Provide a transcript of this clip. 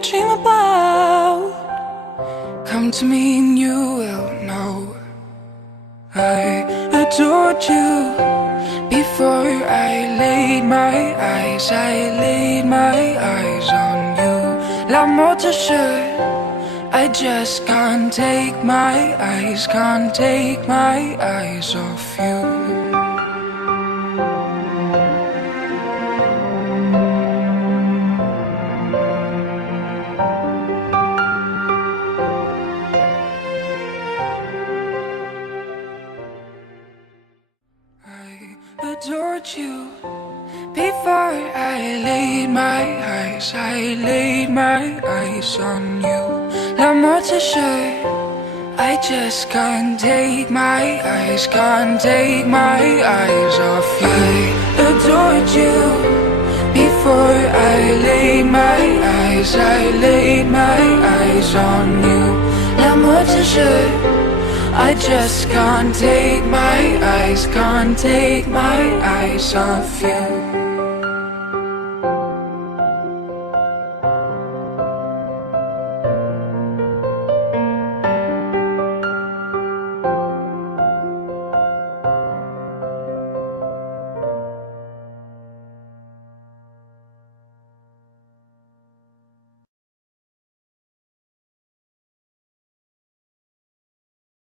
to dream about. Come to me and you will know I adored you before I laid my eyes. I laid my eyes on you. L'amour te should. I just can't take my eyes, can't take my eyes off you. Adored you before I laid my eyes. I laid my eyes on you. L'amour te should. I just can't take my eyes, can't take my eyes off you. I adored you before I laid my eyes. I laid my eyes on you. L'amour te should. I just can't take my eyes, can't take my eyes off you.